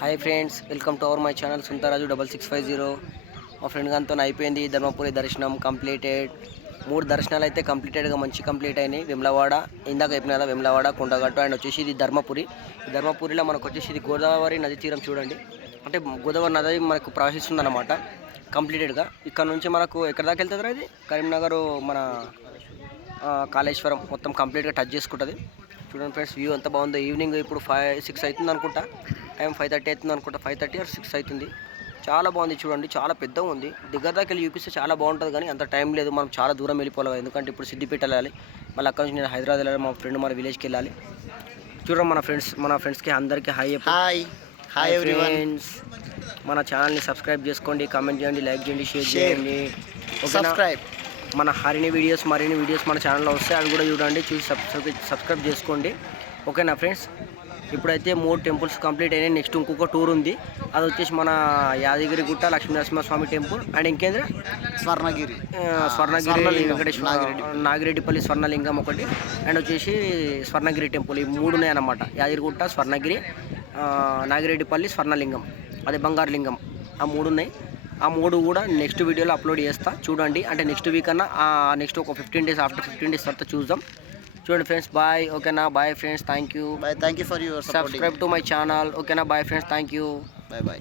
Hi friends, welcome to our my channel Suntharaju 6650. మా friend గారితో అయిపోయింది ధర్మపురి దర్శనం కంప్లీటెడ్. 3 దర్శనాలు అయితే కంప్లీటెడ్గా మంచి కంప్లీట్ అయినాయి. వెమ్లవాడ ఇందాక చెప్పిన కదా, వెమ్లవాడ, కొండగట్టు అండ్ వచ్చేసి ఇది ధర్మపురి. ఈ ధర్మపురిలో మనకు వచ్చేసి ఇది గోదావరి నది తీరం చూడండి. అంటే గోదావరి నది మనకు ప్రవహిస్తుంది అన్నమాట కంప్లీటెడ్గా. ఇక్కడ నుంచి మనకు ఎక్కడ దాకా వెళ్తుంది అది కరీంనగర్ మన కాళేశ్వరం మొత్తం కంప్లీట్గా టచ్ చేసుకుంటుంది. చూడండి ఫ్రెండ్స్, వ్యూ ఎంత బాగుందో. ఈవినింగ్ ఇప్పుడు 5-6 అవుతుంది అనుకుంటా, టైం 5:30 అవుతుంది అనుకుంటా, 5:30 or 6 అవుతుంది. చాలా బాగుంది చూడండి, చాలా పెద్దగా ఉంది. దగ్గర దాకా వెళ్ళి చూపిస్తే చాలా బాగుంటుంది, కానీ అంత టైం లేదు. మనం చాలా దూరం వెళ్ళిపోవాలి, ఎందుకంటే ఇప్పుడు సిద్దిపేట వెళ్ళాలి, మళ్ళీ అక్కడ నుంచి నేను హైదరాబాద్ వెళ్ళాలి, మా ఫ్రెండ్ మన విలేజ్కి వెళ్ళాలి. చూడండి మన ఫ్రెండ్స్కి అందరికీ హాయ్ ఫ్రెండ్స్. మన ఛానల్ని సబ్స్క్రైబ్ చేసుకోండి, కామెంట్ చేయండి, లైక్ చేయండి, షేర్ చేయండి. సబ్స్క్రైబ్ మన మరిన్ని వీడియోస్ మన ఛానల్లో వస్తాయి, అవి కూడా చూడండి, చూసి సబ్స్క్రైబ్ చేసుకోండి. ఓకేనా ఫ్రెండ్స్. ఇప్పుడైతే 3 టెంపుల్స్ కంప్లీట్ అయినాయి. నెక్స్ట్ ఇంకొక టూర్ ఉంది, అది వచ్చేసి మన యాదగిరి గుట్ట లక్ష్మీనరసింహస్వామి టెంపుల్ అండ్ ఇంకేంద్ర స్వర్ణగిరి వెంకటేశ్వర నాగిరెడ్డిపల్లి స్వర్ణలింగం ఒకటి, అండ్ వచ్చేసి స్వర్ణగిరి టెంపుల్. ఈ 3 ఉన్నాయి అన్నమాట. యాదగిరిగుట్ట, స్వర్ణగిరి, నాగిరెడ్డిపల్లి స్వర్ణలింగం, అదే బంగారు లింగం. ఆ 3 ఉన్నాయి. ఆ 3 కూడా నెక్స్ట్ వీడియోలో అప్లోడ్ చేస్తా, చూడండి. అంటే నెక్స్ట్ వీక్ అన్నా నెక్స్ట్ ఒక 15 days, ఆఫ్టర్ 15 days తర్వాత చూద్దాం. చూడండి ఫ్రెండ్స్, బాయ్. ఓకేనా, bye friends, thank you for your subscribe to my channel. ఓకేనా, bye friends, thank you, bye.